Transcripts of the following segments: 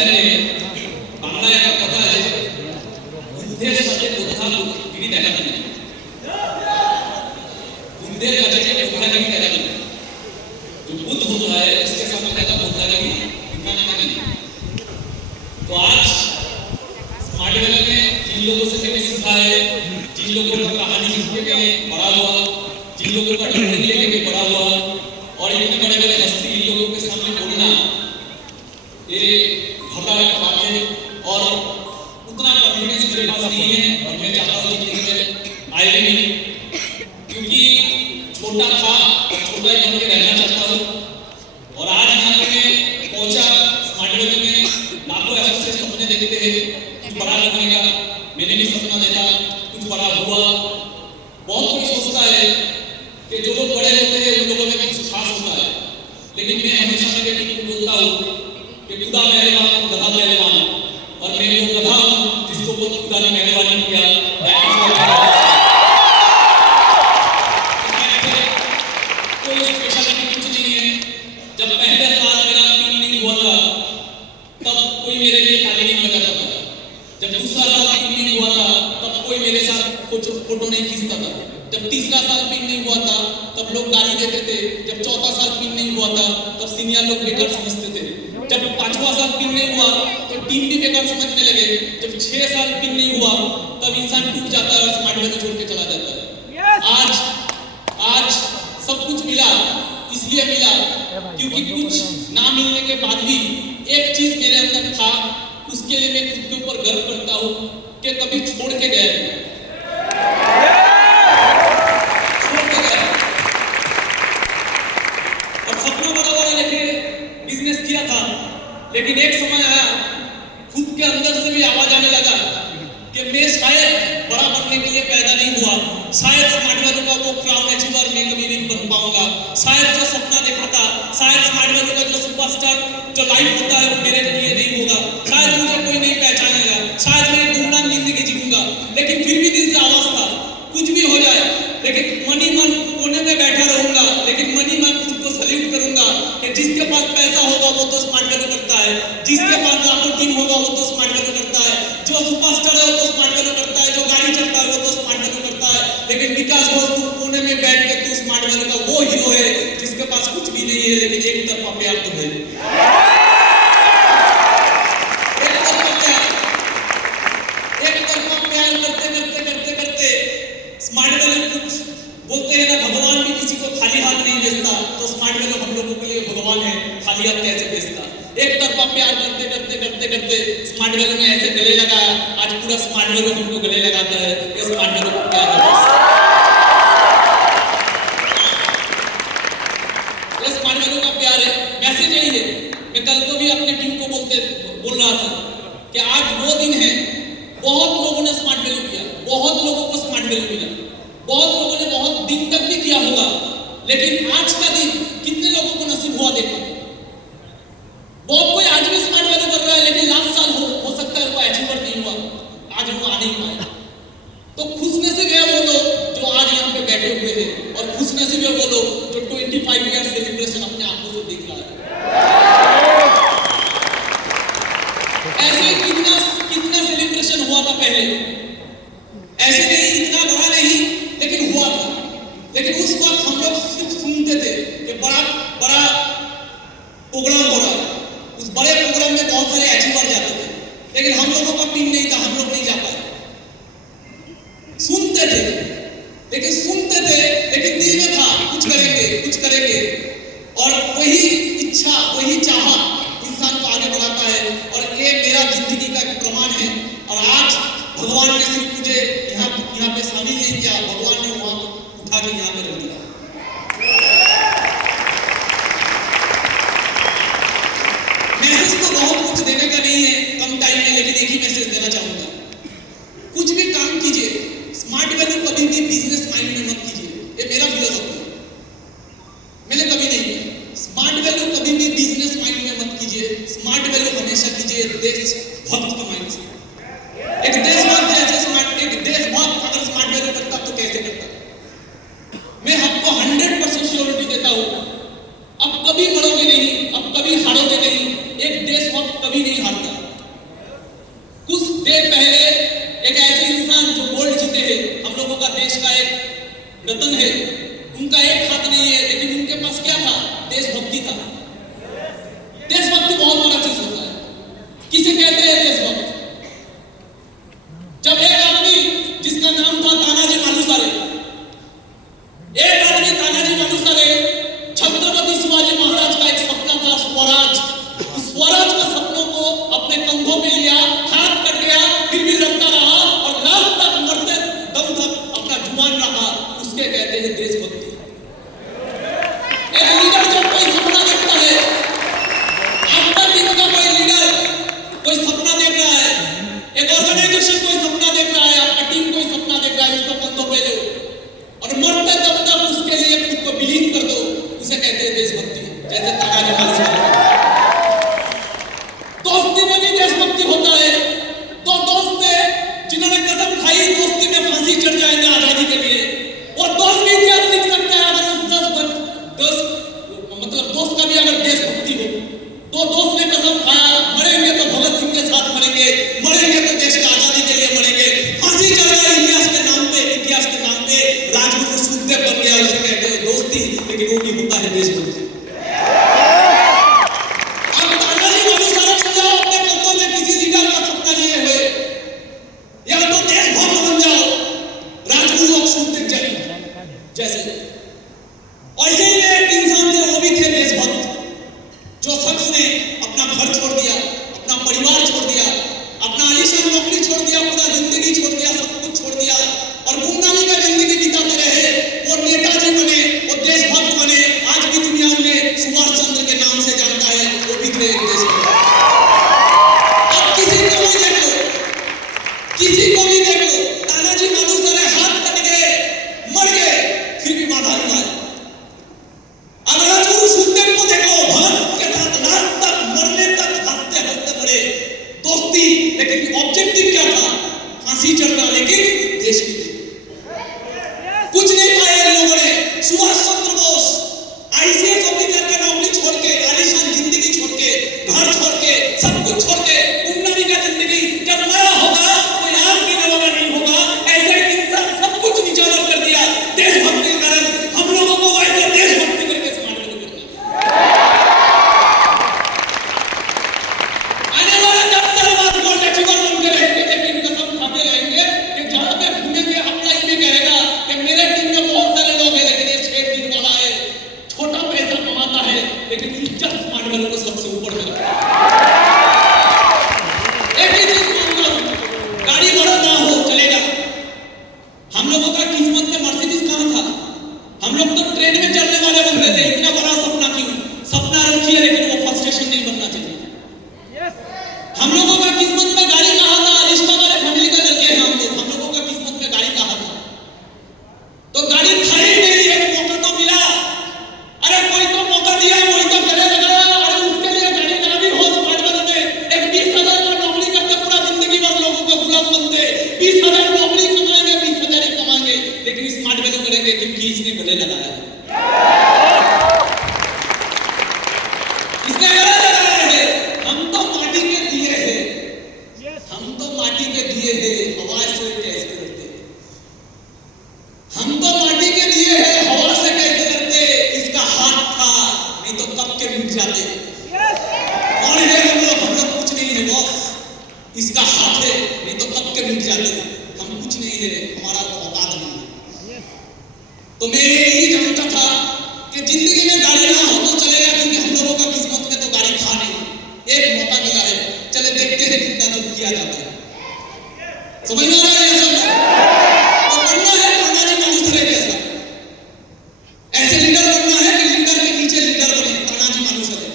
জানে বাংলায় একটা কথা আছে, বুদ্ধের সাথে বুদ্ধাগিরি দেখাতে নেই, बुद्धेर का जगह बुद्धागिरी का जगह जो बुद्ध होता है उसके सामने का बुद्धागिरी दिखाने का नहीं। तो आज स्मार्ट वैली में जिन लोगों से मैंने सीखा है, जिन लोगों का कहानी सुन के मैं बड़ा हुआ, जिन लोगों का ट्रेनिंग लेके मैं बड़ा हुआ, और इतने बड़े बड़े हस्ती इन लोगों के सामने बोलना ये घबरा का बात है। और उतना कॉन्फिडेंस मेरे पास नहीं है और मैं चाहता हूँ जिंदगी में आए भी नहीं, क्योंकि छोटा था और छोटा ही बन के रहना चाहता हूँ। और आज यहाँ पे मैं पहुँचा स्मार्ट वैली में, लाखों ऐसे सपने देखते हैं कुछ बड़ा करने का, मैंने भी सपना देखा, कुछ बड़ा हुआ। बहुत कोई सोचता है कि जो लोग बड़े होते हैं उन लोगों में कुछ खास होता है, लेकिन मैं हमेशा मेरे टीम को बोलता हूँ कि खुदा मेहरबान गधा मेहरबान, और मैं वो गधा हूँ जिसको खुदा ने मेहरबानी किया। कोई स्पेशलिटी कुछ नहीं है। जब पहले साल मेरा पिन नहीं हुआ था तब कोई मेरे लिए ताली नहीं बजाता था, जब दूसरा साल पिन नहीं हुआ था तब कोई मेरे साथ फोटो नहीं खींचता था, जब तीसरा साल पिन नहीं हुआ था तब लोग गाली देते थे, जब चौथा साल पिन नहीं हुआ था तब सीनियर लोग बेकार समझते थे, जब पांचवा साल पिन नहीं हुआ तो टीम भी बेकार समझने लगे, जब 6 साल पिन नहीं हुआ तब इंसान टूट जाता है और स्मार्ट वैली छोड़ के चला जाता है। आज सब कुछ मिला, इसलिए मिला क्योंकि कुछ ना मिलने के बाद भी एक चीज मेरे अंदर था, उसके लिए मैं खुद के ऊपर गर्व करता हूँ कि कभी छोड़ के गया नहीं। और सपना बड़ा बड़ा लेके बिजनेस किया था, लेकिन एक समय आया खुद के अंदर से भी आवाज आने लगा कि मैं शायद बड़ा बनने के लिए पैदा नहीं हुआ, शायद स्मार्ट वैली का वो क्राउन अचीवर मैं कभी नहीं बन पाऊंगा, शायद जो सपना देखा था, शायद स्मार्ट वैली का जो सुपरस्टार जो लाइफ होता है वो मेरे लिए नहीं होगा, शायद मुझे कोई नहीं पहचानेगा, शायद मैं गुमनाम जिंदगी जीऊंगा। लेकिन फिर भी दिल से आवाज था कुछ भी हो जाए, लेकिन मनी मन कोने में बैठा रहूंगा, लेकिन मनी मन खुद को सल्यूट करूंगा कि जिसके पास पैसा होगा वो तो स्मार्ट वैली करता है, जिसके पास लाखों टीम होगा वो तो स्मार्ट वैली करता है, जो सुपरस्टार है वो तो स्मार्ट वैली करता है, जो गाड़ी चलता है वो तो स्मार्ट वैली करता है। लेकिन विकास बोस तू कोने में बैठ के तू स्मार्ट वैली का वो हीरो है जिसके पास कुछ भी नहीं है, लेकिन एक तरफा प्यार तुम्हें, एक तरफा प्यार करते करते करते करते स्मार्ट वैली कुछ बोलते हैं ना, भगवान भी किसी को खाली हाथ नहीं भेजता, तो स्मार्ट वैली हम लोगों के लिए भगवान है, खाली हाथ कैसे भेजता। एक तरफा प्यार करते करते करते करते स्मार्ट वैली में ऐसे गले लगाया, आज पूरा स्मार्ट वैली हमको गले लगाता है। ये स्मार्ट वैली को प्यार है, ये स्मार्ट वैली का प्यार है, मैसेज यही है। मैं कल को भी अपनी टीम को बोल रहा था कि आज वो दिन है, बहुत लोगों ने स्मार्ट वैली किया, बहुत लोगों को स्मार्ट वैली मिला, बहुत लोगों ने बहुत दिन तक भी किया होगा, लेकिन आज का दिन कितने लोगों को नसीब हुआ देखना। बहुत कोई आज भी स्मार्ट वैली कर रहा है, लेकिन लास्ट साल हो सकता है वो अचीवर नहीं हुआ, आज वो आ नहीं पाया। तो खुशनसीब है वो लोग जो आज यहाँ पे बैठे हुए हैं, और खुशनसीब है वो लोग जो 25 ईयर सेलिब्रेशन अपने आंखों से देख रहा है। ऐसे कितना सेलिब्रेशन हुआ था पहले, ऐसे नहीं, इतना बड़ा नहीं, लेकिन हुआ था। लेकिन उस वक्त हम लोग सिर्फ सुनते थे कि बड़ा बड़ा प्रोग्राम हो रहा है, उस बड़े प्रोग्राम में बहुत सारे अचीवर जाते थे, लेकिन हम लोगों का पिन नहीं था, हम लोग नहीं जा पाए। सुनते थे, लेकिन दिल में था कुछ करेंगे कुछ करेंगे, और वही इच्छा वही चाहा इंसान को आगे बढ़ाता है। और ये मेरा जिंदगी का एक प्रमाण है। और आज भगवान ने सिर्फ मुझे यहाँ पे शामिल नहीं किया, भगवान ने वहां उठा के यहाँ पे रख दिया। मैसेज तो बहुत कुछ देने का नहीं है कम टाइम में, लेकिन एक ही मैसेज देना चाहूंगा, कुछ भी काम कीजिए, स्मार्ट वैली कभी भी बिजनेस माइंड में मत कीजिए। ये मेरा फिलोसफी है, मैंने कभी नहीं किया। स्मार्ट वैली कभी भी बिजनेस माइंड में मत कीजिए, स्मार्ट वैली हमेशा कीजिए देश भक्त के माइंड से। एक देशभक्त जैसे एक देशभक्त अगर स्मार्ट वैली करता तो कैसे करता? मैं आपको 100% श्योरिटी देता हूं, अब कभी मरोगे नहीं, अब कभी हारोगे नहीं। एक देशभक्त कभी नहीं हारता। रतन है, उनका एक हाथ नहीं है, लेकिन उनके पास क्या था? देशभक्ति था। देशभक्ति बहुत बड़ा चीज होता है। किसे कहते हैं देशभक्त? जब एक आदमी जिसका नाम था तानाजी मालुसरे, एक आदमी तानाजी मालुसरे, छत्रपति शिवाजी महाराज का एक सपना था स्वराज। स्वराज का सपनों को अपने कंधों में लिया, हाथ कट गया, फिर भी लड़ता रहा और लास्ट तक मरते दम तक अपना जुबान रहा। उसके कहते हैं देशभक्ति। एक लीडर जब कोई सपना देखता है, आपका टीम का कोई लीडर कोई सपना देख रहा है, एक ऑर्गेनाइजेशन कोई सपना देख रहा है, आपका टीम कोई सपना देख रहा है, उसको कंधों पे लो और मरते दम तक उसके लिए खुद को विलीन कर दो, उसे कहते हैं देशभक्ति। जैसे तानाजी मालुसरे। दोस्ती में भी देशभक्ति होता है। तो दोस्त थे जिन्होंने कसम खाई दोस्ती में फांसी चढ़ जाएंगे आजादी के लिए, और दोस्त भी इतिहास लिख सकता है अगर उस मतलब दोस्त का भी अगर देशभक्ति हो, तो दोस्त ने कसम खाया मरेंगे तो भगत सिंह के साथ मरेंगे, मरेंगे तो देश की आजादी के लिए मरेंगे, फांसी चढ़ गया इतिहास के नाम पे, इतिहास के नाम पे राजगुरु सुखदेव बन गया, उसे कहते हैं दोस्ती, लेकिन वो भी होता है देशभक्ति। अब तानाजी मालुसरे बन जाओ अपने कंधों में किसी लीडर का सपना लिए हुए, या तो देशभक्त बन जाओ राजगुरु सुखदेव जैसे। ऐसे ही एक इंसान थे, वो भी थे देशभक्त। जो शख्स ने अपना घर छोड़ दिया, अपना परिवार छोड़ दिया, अपना आलीशान नौकरी छोड़ दिया, पूरा जिंदगी छोड़ दिया, सब कुछ छोड़ दिया और गुमनामी का जिंदगी बिताते रहे, वो नेताजी बने, वो देशभक्त बने। आज भी दुनिया उन्हें सुभाष चंद्र के नाम से जानता है, वो भी थे एक देशभक्त। अब किसी को भी देख लो, किसी को भी देख लो, तानाजी मालुसरे हाथ कट गए, मर गए, फिर भी बाधा नहीं आई। अब राजगुरु सुखदेव को देखो, भगत के साथ लास्ट तक मरने तक हंसते हंसते मरे, दोस्ती, लेकिन ऑब्जेक्टिव क्या था? फांसी चढ़ना, लेकिन देश के लिए कुछ नहीं पाए इन लोगों ने। सुभाष चंद्र बोस आईसीएस ऑफिसर का नौकरी छोड़ के, आलीशान जिंदगी छोड़ के, घर छोड़ के, सब कुछ छोड़ के, गुमनामी का जिंदगी, जब मरा होगा कोई आग पीने वाला नहीं होगा, ऐसे एक इंसान सब कुछ निछावर कर दिया देशभक्ति के कारण। हम लोगों को ऐसे देशभक्ति करके समाज में करना। आने वाले 10 साल बाद गोल्ड अचीवर बन के रहेंगे, लेकिन कसम खाते रहेंगे कि जहां पे घूमेंगे अपना ही कहेगा कि मेरे टीम में बहुत सारे लोग हैं, लेकिन ये 6 दिन वाला है, छोटा पैसा कमाता है, लेकिन इज्जत समाज वालों को सबसे ऊपर रखता है। एक ही चीज मानता हूं, गाड़ी बड़ा ना हो चलेगा। हम लोगों का किस्मत में मर्सिडीज कहां था? हम लोग तो ट्रेन में चलने वाले बन गए थे। इतना बड़ा सपना क्यों? सपना रखिए, लेकिन वो फर्स्ट स्टेशन नहीं बनना चाहिए। हम लोगों का किस्मत में गाड़ी कहां था? रिश्ता वाले फैमिली का लड़के हैं हम लोग, हम लोगों का किस्मत में गाड़ी कहां था? तो गाड़ी था ही नहीं, एक मौका तो मिला। अरे कोई तो मौका दिया, कोई तो गले लगाया, अरे उसके लिए गाड़ी ना भी हो स्मार्ट वर्ल्ड में एक 20,000 का नौकरी करके पूरा जिंदगी भर लोगों को गुलाम बनते, 20,000 नौकरी कमाएंगे, 20,000 ही कमाएंगे, लेकिन स्मार्ट वर्ल्ड करेंगे क्योंकि इसने गले लगाया है। इसने गले लगाया है। हम तो माटी के दिए हैं, हम तो माटी के दिए हैं, हवा से कैसे लड़ते? हम तो माटी के दिए हैं, हवा से कैसे लड़ते? इसका हाथ था, नहीं तो कब के मिट जाते। कौन है हम लोग कुछ नहीं है बॉस। इसका हाथ है, नहीं तो कब के मिट जाते। हम कुछ नहीं है, हमारा औकात नहीं है। तो मैं यही जानता था कि जिंदगी में गाड़ी ना हो तो चलेगा, क्योंकि हम लोगों का किस्मत में तो गाड़ी था नहीं। एक मौका मिला है, चले देखते हैं कितना दुख किया जाता है। समझ में आ रहा है? तो बनना है तानाजी मालुसरे जैसा, ऐसे लीडर बनना है कि लीडर के नीचे लीडर बने, तानाजी मालुसरे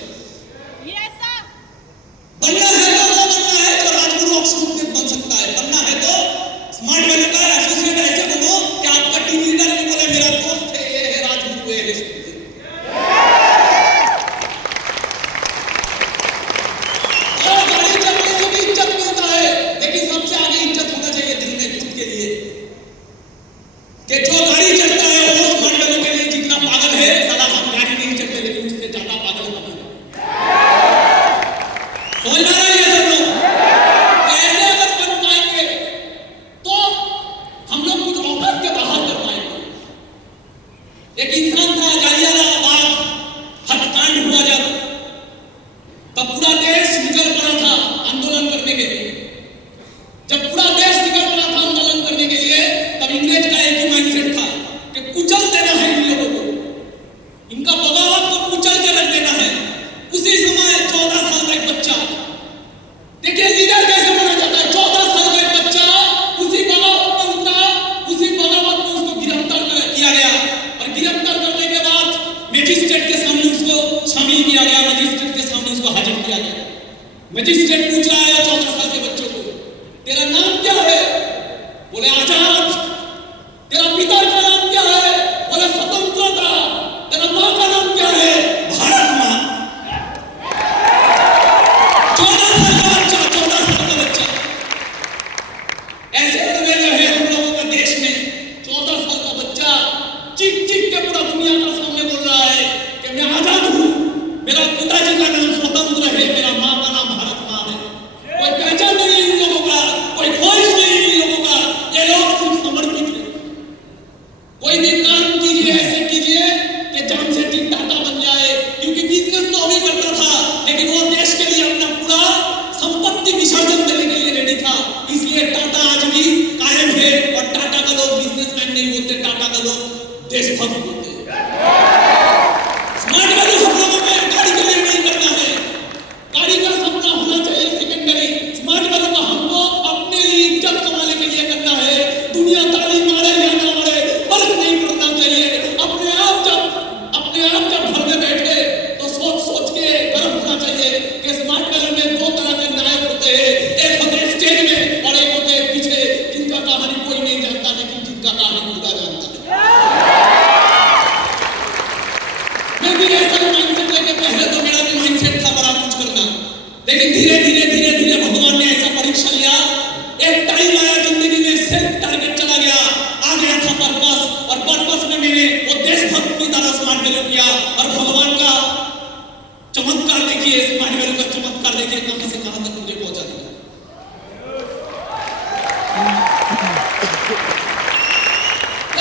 बनना है। तो वो बनना है जो राजगुरु तब पूरा देश निकल पड़ा था आंदोलन करने के लिए। जब पूरा देश निकल पड़ा था आंदोलन करने के लिए, तब इंग्रेज का एक ही माइंडसेट था कि कुचल देना है इन लोगों को, इनका बगावत को कुचल के रख देना है। उसी समय 14 साल का एक बच्चा, देखिए लीडर कैसे बना जाता है। 14 साल का एक बच्चा उसी बगावत में उतरा, उसी बगावत में उसको गिरफ्तार किया गया और गिरफ्तार करने के बाद मजिस्ट्रेट के सामने उसको शामिल किया गया, मजिस्ट्रेट के सामने उसको हाजिर किया गया। मजिस्ट्रेट पूछ रहा है 14 साल के बच्चों को, तेरा नाम क्या है? बोले आजाद। तेरा पिता का नाम क्या है? बोले स्वतंत्रता। तेरा माँ का नाम क्या है? भारत माँ। 14 साल का बच्चा, 14 साल का बच्चा। ऐसे में जो है हम लोगों का देश में 14 साल का बच्चा चीख चीख के पूरा दुनिया का सामने बोल रहा है कि मैं आजाद हूँ, मेरा पिताजी का नाम स्वतंत्र है, मेरा माँ का नाम भारत माँ है। कोई पहचान नहीं इन लोगों का, कोई ख्वाहिश नहीं इन लोगों का। ये लोग सिर्फ समर्पित हैं। कोई भी काम कीजिए, ऐसे कीजिए कि जान से टिक टाटा बन जाए, क्योंकि बिजनेस तो अभी करता था, लेकिन वो देश के लिए अपना पूरा संपत्ति विसर्जन देने के लिए रेडी था। इसलिए टाटा आज भी कायम है और टाटा का लोग बिजनेसमैन नहीं बोलते, टाटा का लोग देशभक्त बोलते हैं। स्मार्ट वैल्यू हम लोगों को गाड़ी के लिए नहीं करना है, गाड़ी का सपना होना चाहिए सेकेंडरी। स्मार्ट वैल्यू का हमको अपने लिए इज्जत कमाने के लिए करना है। दुनिया ताली मारे या ना मारे फर्क नहीं पड़ना चाहिए। अपने आप जब घर में बैठे तो सोच के गर्व होना चाहिए कि स्मार्ट वैल्यू में 2 तरह के नायक होते हैं, एक होते हैं स्टेज में और एक होते हैं पीछे, जिनका कहानी कोई नहीं जानता लेकिन जिनका कहानी खुदा जानता है। मैं भी ऐसा माइंडसेट लेके, पहले तो मेरा भी माइंडसेट था बड़ा कुछ करना, लेकिन धीरे धीरे भगवान ने ऐसा परीक्षा लिया। एक टाइम आया जिंदगी में, सेल्फ टारगेट चला गया, आ गया था पर्पस, और पर्पस में मैंने वो देशभक्त की तरह स्मार्ट वैल्यू किया। और भगवान का चमत्कार देखिए, स्मार्ट वैल्यू का चमत्कार देखिए, कहां से कहां तक मुझे पहुंचा दिया।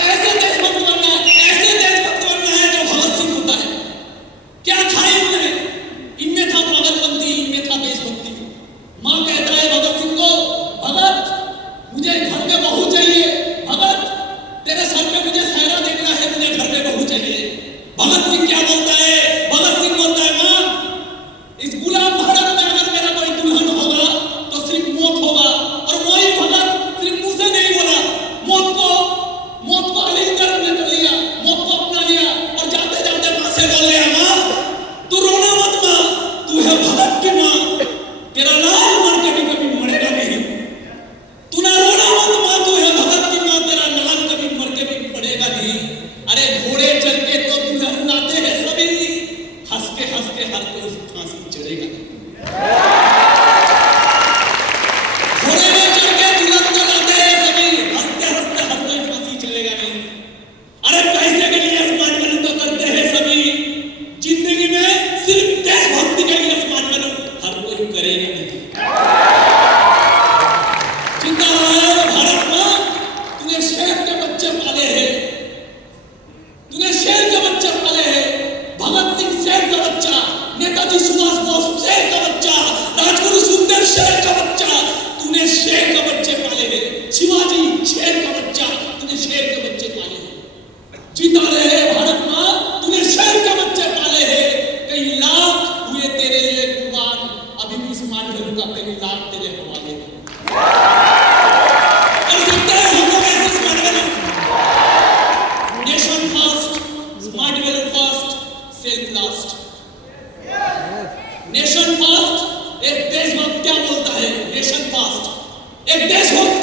ऐसे देशभक्त बनना है जो भगत सिंह होता है। क्या था इनमें था पागलपंती, इनमें था देशभक्ति। माँ कहता है भगत सिंह को, भगत मुझे घर में बहू चाहिए, भगत तेरे सर पे मुझे सहरा देखना है, मुझे घर में बहू चाहिए। भगत सिंह क्या बोलता है? भगत सिंह बोलता है, माँ इस गुलाम भारत में अगर मेरा कोई दुल्हन होगा तो सिर्फ मौत होगा। और वही भगत सिर्फ मुंह से नहीं बोला, मौत को आलिंगन में कर लिया, मौत को अपना लिया और जाते जाते माँ से बोल रहा, माँ तू रोना मत, माँ तू है भगत की माँ, तेरा लाल मर के भी कभी मरेगा नहीं। तू ना रोना मत माँ, तू है भगत की माँ, तेरा लाल कभी मर के भी मरेगा नहीं। अरे घोड़े चढ़ के तो दुल्हन लाते हैं सभी, हंस के हर कोई फांसी चढ़ेगा नहीं। घोड़े में चढ़ के दुल्हन तो लाते हैं सभी, हंसते हर कोई फांसी चढ़ेगा नहीं। अरे पैसे के लिए स्मार्ट वैल्यू तो करते हैं सभी, जिंदगी में सिर्फ देशभक्ति के लिए स्मार्ट वैल्यू हर कोई करेगा नहीं। जिंदा रहा है भारत माँ, तूने शेर के बच्चे पाले हैं, तूने शेर के बच्चे पाले हैं। भगत सिंह शेर का बच्चा, नेताजी सुभाष बोस शेर का बच्चा, राजगुरु सुखदेव शेर का बच्चा, तूने शेर का बच्चे पाले हैं। शिवाजी शेर का बच्चा, तूने शेर के बच्चे पाले हैं। जीता रहे भारत माँ, तूने शेर के बच्चे पाले हैं। कई लाख हुए तेरे लिए कुर्बान, अभी भी स्मार्ट वैल्यू का कई लाख तेरे हवाले हैं। कर सकते हैं हम लोग ऐसे smart value, nation first, smart value first, self last. Nation first, एक देशभक्त क्या बोलता है? नेशन फर्स्ट, एक देशभक्त